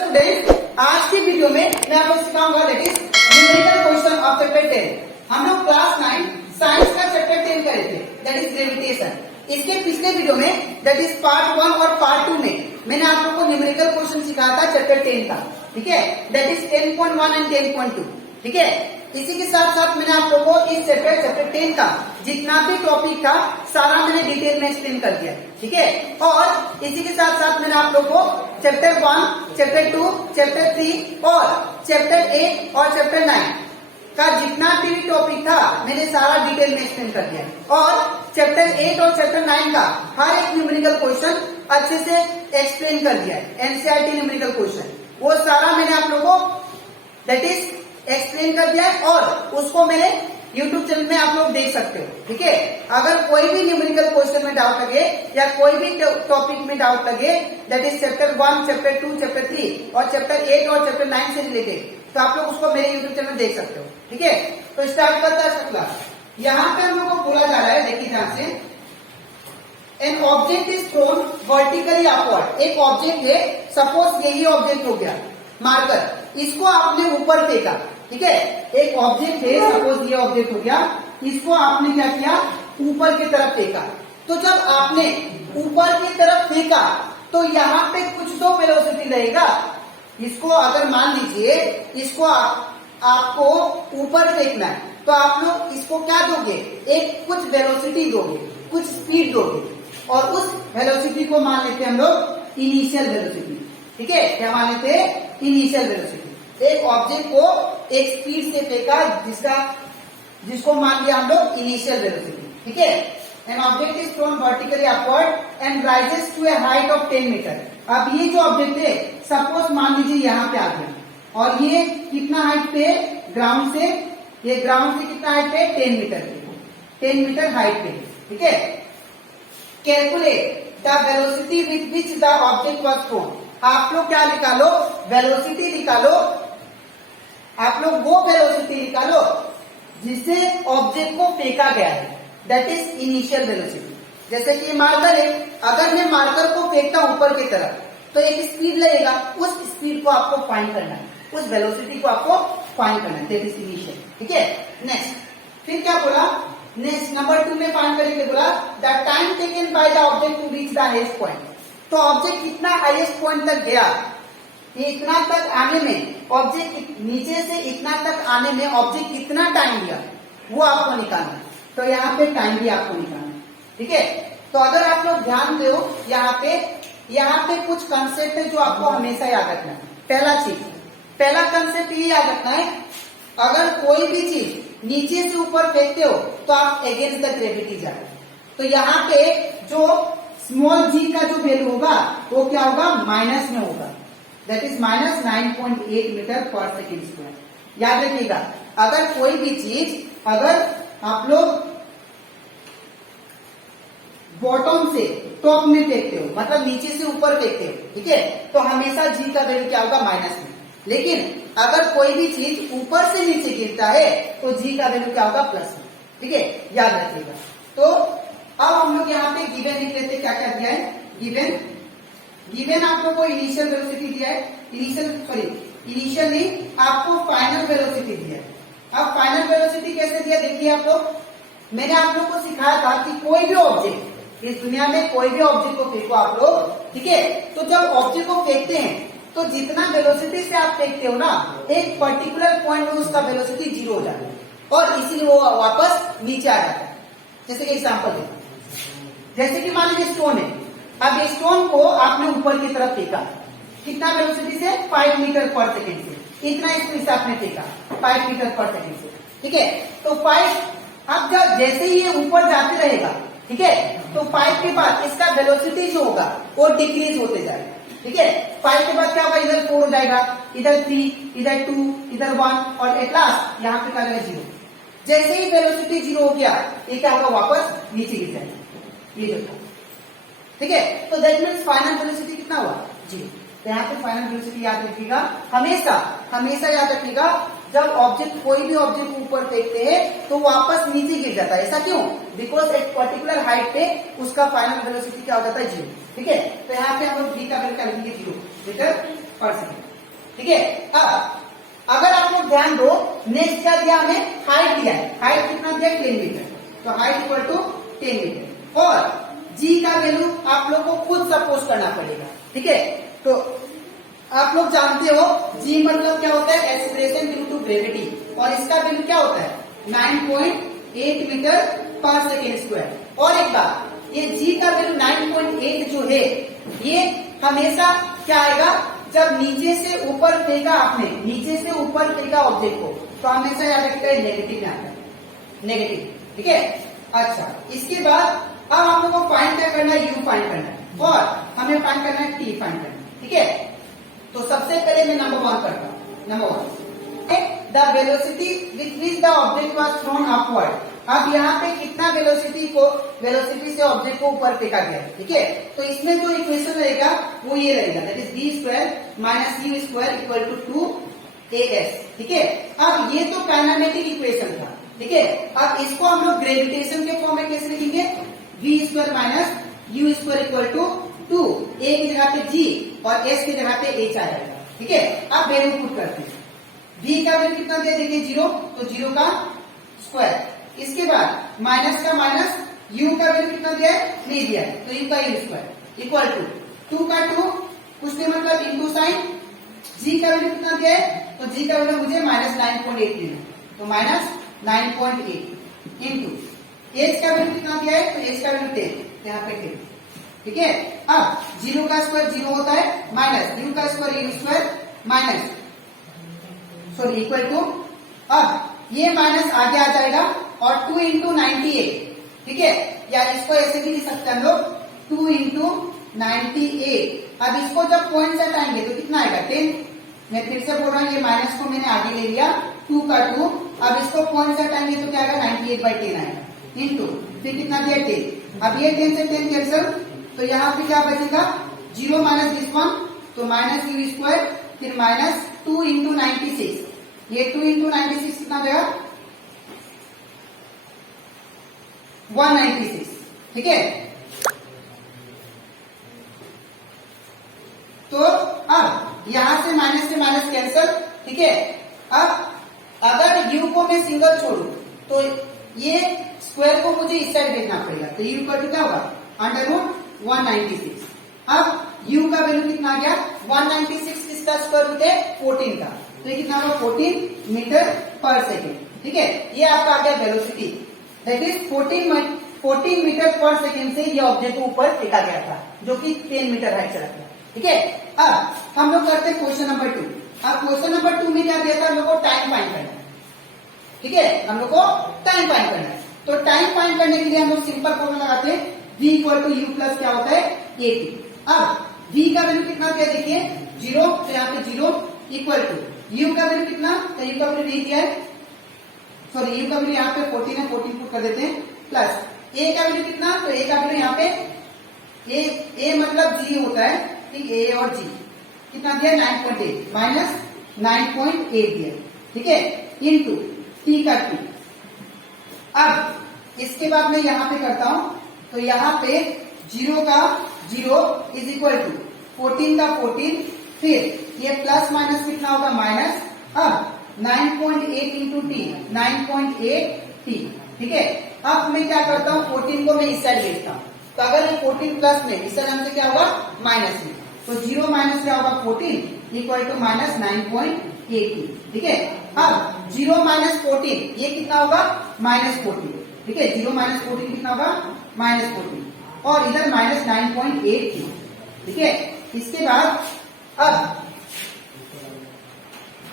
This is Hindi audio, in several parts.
स्टूडेंट, आज की वीडियो में मैं आपको सिखाऊंगा that is numerical question of chapter 10। हम लोग क्लास 9 साइंस का चैप्टर 10 करे थे दैट इज ग्रेविटेशन। इसके पिछले वीडियो में दैट इज पार्ट 1 और पार्ट 2 में मैंने आप लोग को न्यूमेरिकल क्वेश्चन सिखाया था चैप्टर 10 का, ठीक है, दैट इज 10.1 एंड 10.2, ठीक है। इसी के साथ साथ मैंने आप लोगों को इस चैप्टर 10 का जितना भी टॉपिक था सारा मैंने डिटेल में एक्सप्लेन कर दिया, ठीक है। और इसी के साथ साथ मैंने आप लोगों को चैप्टर 1, चैप्टर 2, चैप्टर 3 और चैप्टर 8 और चैप्टर 9 का जितना भी टॉपिक था मैंने सारा डिटेल में एक्सप्लेन कर दिया। और चैप्टर 8 और चैप्टर 9 का हर एक न्यूमेरिकल क्वेश्चन अच्छे से एक्सप्लेन कर दिया है। एनसीईआरटी न्यूमेरिकल क्वेश्चन वो सारा मैंने आप लोगों को दैट इज एक्सप्लेन कर दिया है और उसको मेरे YouTube चैनल में आप लोग देख सकते हो, ठीक है। अगर कोई भी न्यूमेरिकल क्वेश्चन में डाउट लगे या कोई भी टॉपिक में डाउट लगे that is chapter 1, chapter 2, chapter 3 और चैप्टर 8 और चैप्टर 9 से रिलेटेड, तो आप लोग उसको मेरे YouTube चैनल में देख सकते हो, ठीक है। तो स्टार्ट करता है क्लास। यहाँ पे हम लोग को बोला जा रहा है, देखिए ध्यान से, N object is thrown vertically upward. एक ऑब्जेक्ट है, सपोज यही ऑब्जेक्ट हो गया मार्कर, इसको आपने ऊपर फेंका, ठीक है। एक ऑब्जेक्ट है, सपोज ये ऑब्जेक्ट हो गया, इसको आपने क्या किया, ऊपर की तरफ फेंका। तो जब आपने ऊपर की तरफ फेंका तो यहाँ पे कुछ तो वेलोसिटी रहेगा। इसको अगर मान लीजिए इसको आपको ऊपर फेंकना है तो आप लोग इसको क्या दोगे, एक कुछ वेलोसिटी दोगे, कुछ स्पीड दोगे और उस वेलोसिटी को मान लेते हैं हम लोग इनिशियल वेलोसिटी, ठीक है। क्या मान लेते हैं, इनिशियल वेलोसिटी। एक ऑब्जेक्ट को एक स्पीड से फेंका जिसको मान लिया हम लोग इनिशियल वेलोसिटी, ठीक है। An object is thrown vertically upward and rises to a height of 10 metre. अब ये जो ऑब्जेक्ट है सपोज मान लीजिए यहाँ पे आ गया और ये कितना हाइट पे, ग्राउंड से, ये ग्राउंड से कितना हाइट पे, 10 मीटर पे, 10 मीटर हाइट पे, ठीक है। Calculate the velocity with which the object was thrown. आप लोग क्या निकालो, वेलोसिटी निकालो। आप लोग वो वेलोसिटी निकालो जिससे ऑब्जेक्ट को फेंका गया है, दैट इज इनिशियल वेलोसिटी। जैसे कि मार्कर है, अगर मैं मार्कर को फेंकता हूं ऊपर की तरफ तो एक स्पीड लगेगा, उस स्पीड को आपको फाइंड करना है, उस वेलोसिटी को आपको फाइंड करना है, दैट इज इनिशियल, ठीक है। नेक्स्ट फिर क्या बोला, नेक्स्ट नंबर 2 में फाइंड करेंगे, बोला the time taken by the object to reach the highest point. तो ऑब्जेक्ट कितना हाईएस्ट पॉइंट तक गया, इतना तक आने में ऑब्जेक्ट, नीचे से इतना तक आने में ऑब्जेक्ट कितना टाइम लिया वो आपको निकालना है। तो यहाँ पे टाइम भी आपको निकालना है, ठीक है। तो अगर आप लोग ध्यान दो यहाँ पे कुछ कंसेप्ट है जो आपको हमेशा याद रखना है। पहला कंसेप्ट ये याद रखना है, अगर कोई भी चीज नीचे से ऊपर फेंकते हो तो आप अगेंस्ट द ग्रेविटी जाए। तो यहाँ पे जो स्मॉल जी का जो वैल्यू होगा वो क्या होगा, माइनस में होगा, दैट इज माइनस 9.8 मीटर पर सेकेंड स्क्वायर। याद रखिएगा, अगर कोई भी चीज, अगर आप लोग बॉटम से टॉप में फेंकते हो, मतलब नीचे से ऊपर फेंकते हो, ठीक है, तो हमेशा जी का वैल्यू क्या होगा, माइनस में। लेकिन अगर कोई भी चीज ऊपर से नीचे गिरता है तो जी का वैल्यू क्या होगा, प्लस में, ठीक है, याद रखिएगा। तो अब हम लोग यहाँ पे गिवन लिख लेते, क्या क्या दिया है, गिवन आप लोग को इनिशियल वेलोसिटी दिया है, इनिशियली आपको फाइनल वेलोसिटी दिया है। अब फाइनल वेलोसिटी कैसे दिया, देखिए आप लोग, मैंने आप लोग को सिखाया था कि कोई भी ऑब्जेक्ट, इस दुनिया में कोई भी ऑब्जेक्ट को फेंको आप लोग, ठीक है। तो जब ऑब्जेक्ट को फेंकते हैं तो जितना वेलोसिटी से आप फेंकते हो ना, एक पर्टिकुलर पॉइंट में उसका वेलोसिटी 0 हो जाता है और इसीलिए वो वापस नीचे आ जाता है। जैसे कि एग्जाम्पल देखो, जैसे कि मान लीजिए स्टोन है, अब स्टोन को आपने ऊपर की तरफ फेंका, कितना वेलोसिटी से, 5 मीटर पर सेकेंड से, इतना स्पीड से आपने फेंका 5 मीटर पर सेकेंड से, ठीक है। तो 5, अब जब जैसे ही ये ऊपर जाते रहेगा, ठीक है, तो 5 के बाद इसका वेलोसिटी जो होगा वो डिक्रीज होते जाएगा, ठीक है। 5 के बाद क्या होगा, इधर 4 हो जाएगा, इधर 3, इधर 2, इधर 1 और एट लास्ट यहाँ पे क्या रहेगा, 0। जैसे ही वेलोसिटी 0 हो गया, ये क्या होगा, वापस नीचे गिर जाएगा, ये जो था, ठीक है। तो दैट मीन्स फाइनल वेलोसिटी कितना हुआ, 0। तो यहाँ पे फाइनल वेलोसिटी याद रखिएगा, हमेशा याद रखिएगा, जब ऑब्जेक्ट, कोई भी ऑब्जेक्ट ऊपर फेंकते हैं तो वापस नीचे गिर जाता है। ऐसा क्यों, बिकॉज एक पर्टिकुलर हाइट पे उसका फाइनल वेलोसिटी क्या हो जाता है, 0, ठीक है। तो यहाँ पे हम लोग जी का वैल्यू क्या लिखेंगे, 0 मीटर पर सेकेंड। ठीक है। अब अगर आप लोग ध्यान दो, नेक्स्ट क्या दिया हमें, हाइट दिया है। हाइट कितना दिया, 10 मीटर, तो हाइट इक्वल टू 10 मीटर। और जी का वैल्यू आप लोग को खुद सपोज करना पड़ेगा, ठीक है। तो आप लोग जानते हो जी मतलब क्या होता है, एक्सप्रेशन ड्यू टू ग्रेविटी, और इसका वैल्यू क्या होता है 9.8 मीटर पर सेकेंड स्क्वायर। और एक बात, ये जी का वैल्यू 9.8 जो है, ये हमेशा क्या आएगा, जब नीचे से ऊपर फेंका आपने, नीचे से ऊपर फेंका ऑब्जेक्ट को, तो हमेशा याद रखिएगा नेगेटिव में आता है, नेगेटिव, ठीक है। अच्छा, इसके बाद अब हम लोग को फाइंड क्या करना है, यू फाइंड करना है, और हमें फाइंड करना है टी फाइंड करना है, ठीक है। तो सबसे पहले मैं नंबर 1 करता हूँ। Number 1, the velocity with which the object was thrown upward. अब यहाँ पे कितना वेलोसिटी से ऑब्जेक्ट को ऊपर फेंका गया है, ठीक है। तो इसमें जो इक्वेशन रहेगा वो ये रहेगा, that is b square minus u square equal to 2as, ठीक है। अब ये तो काइनेमेटिक इक्वेशन था, ठीक है। अब इसको हम लोग ग्रेविटेशन के फॉर्म में कैसे लिखेंगे, v square minus u square equal to 2, a की जगह पे g और s की जगह पे h आ जाएगा, ठीक है। अब वैल्यू पुट करते हैं, v का वैल्यू कितना दिया, देखिए 0, तो 0 का स्क्वायर। इसके बाद माइनस का माइनस, u का वैल्यू कितना दिया है, नहीं दिया है, तो u का u स्क्वायर इक्वल टू 2 का 2, कुछ नहीं मतलब इंटू साइन, g का वैल्यू कितना दिया है, तो g का वैल्यू मुझे माइनस 9.8 लेना है, तो माइनस 9.8 इंटू h का वैल्यू कितना दिया है, तो h का वैल्यू 10, यहाँ पे 10, ठीक है। अब 0 का स्क्वायर 0 होता है, माइनस u का square u square minus sorry equal to, अब ये माइनस आगे आ जाएगा और 2 इंटू 98, ठीक है, या इसको ऐसे भी लिख सकते हैं हम लोग 2 इंटू 98। अब इसको जब पॉइंट से हटाएंगे तो कितना आएगा 10। मैं फिर से बोल रहा हूँ, ये माइनस को मैंने आगे ले लिया, 2 का 2, अब इसको पॉइंट से हटाएंगे तो क्या आएगा 98/10 आएगा, इंटू फिर कितना दिया 10। अब ये 10 से 10 कैंसिल, तो यहाँ पे क्या बचेगा 0 माइनस दिस 1, तो माइनस यू स्क्वायर, फिर माइनस 2 इंटू 96, ये 2 इंटू 96 कितना देगा 196, ठीक है। तो अब यहां से माइनस कैंसिल, ठीक है। अब अगर u को मैं सिंगल छोड़ू तो ये स्क्वायर को मुझे इस साइड भेजना पड़ेगा, तो u का क्या होगा √196। अब u का वैल्यू कितना आ गया 196, किसका स्क्वायर रूट है 14 का, तो ये कितना होगा 14 मीटर पर सेकेंड, ठीक है। ये आपका आ गया वेलोसिटी, दैट इज 14 मीटर पर सेकेंड से ये ऑब्जेक्ट को ऊपर फेंका गया था, जो कि 10 मीटर हाइट चला गया, ठीक है। अब हम लोग करते हैं क्वेश्चन नंबर 2। अब क्वेश्चन नंबर 2 में क्या दिया था, हम लोग को टाइम फाइंड करना है, ठीक है, हम लोग को टाइम फाइंड करना है। तो टाइम फाइंड करने के लिए हम लोग सिंपल फॉर्मूला लगाते हैं, v equal to u plus क्या होता है at। अब v का वैल्यू कितना दिया, देखिए 0, तो यहाँ पे 0 इक्वल टू u का वैल्यू कितना, तो u का वैल्यू नहीं दिया है, सॉरी u का वैल्यू यहाँ पे 14 है, 14 पुट कर देते हैं, प्लस a का वैल्यू कितना, तो a का वैल्यू यहाँ पे a मतलब g होता है, ठीक, a और g कितना दिया 9.8 माइनस 9.8 दिया, ठीक है, इंटू t का t। अब इसके बाद मैं यहाँ पे करता हूं, तो यहाँ पे 0 का 0 इज इक्वल टू 14 का 14, फिर ये प्लस माइनस कितना होगा माइनस, अब 9.8 इंटू टी 9.8t, ठीक है। अब मैं क्या करता हूँ 14 को मैं इस साइड भेजता हूँ, तो अगर ये 14 प्लस में इस साइड से क्या होगा माइनस में, तो 0 माइनस क्या होगा 14 इक्वल टू माइनस 9.8t, ठीक है। अब 0 माइनस 14 ये कितना होगा -14, ठीक है, 0 माइनस 14 कितना होगा -14, और इधर माइनस 9.8t, ठीक है। इसके बाद अब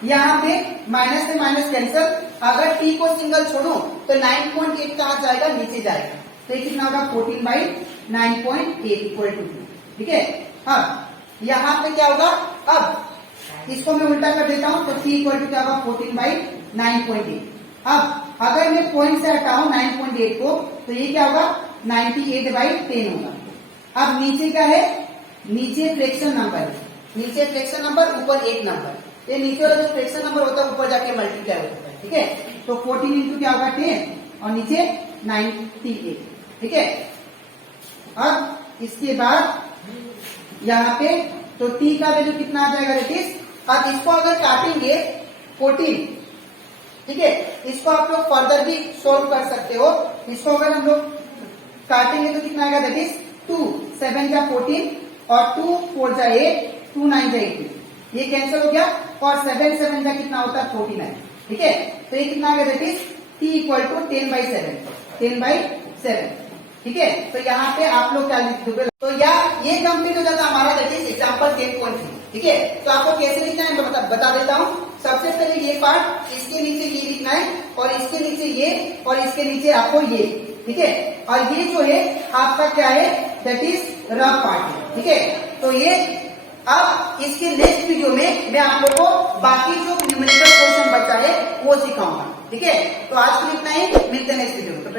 यहाँ पे माइनस से माइनस कैंसिल, अगर t को सिंगल छोड़ो तो 9.8 कहाँ जाएगा, नीचे जाएगा, तो ये कितना होगा 14/9.8 इक्वल टू, ठीक है। अब यहाँ पे क्या होगा, अब इसको मैं उल्टा कर देता हूं, तो t इक्वल टू क्या होगा 14/9.8। अब अगर मैं पॉइंट से हटाऊं 9.8 को, तो ये क्या होगा 98/10 होगा। अब नीचे क्या है, नीचे फ्रैक्शन नंबर है, नीचे फ्रैक्शन नंबर, ऊपर एक नंबर, ये नीचे वाला जो फ्रैक्शन नंबर होता है ऊपर जाके मल्टीप्लाई होता है, ठीक है। तो 14 इंटू क्या होगा 10 और नीचे 98, ठीक है। अब इसके बाद यहाँ पे तो t का वैल्यू कितना आ जाएगा, दैट इज अब इसको अगर काटेंगे 14, ठीक है, इसको आप लोग फर्दर भी सोल्व कर सकते हो। इसको अगर हम लोग काटेंगे तो कितना आएगा, दैट इज 2 7 जा 14 और 2 4 जा 8, 2 9 जा 18, ये कैंसिल हो गया और 7 7 जा कितना होता है 49, ठीक है। तो ये कितना आ गया, that is t equal to 10/7, ठीक है। तो यहाँ पे आप लोग क्या लिख दोगे, तो ये कंप्लीट हो जाता है हमारा दैट इज एग्जाम्पल 10.3, ठीक है। तो आपको कैसे लिखना है मैं बता देता हूँ। सबसे पहले ये पार्ट, इसके नीचे ये लिखना है और इसके नीचे ये और इसके नीचे आपको ये, ठीक है। और ये जो है आपका क्या है, दैट इज रफ पार्ट है, ठीक है। तो ये अब इसके नेक्स्ट वीडियो में मैं आप लोगों को बाकी जो न्यूमेरिकल क्वेश्चन बचा है वो सिखाऊंगा, ठीक है। तो आज के लिए इतना ही, मिलते हैं नेक्स्ट वीडियो में, तो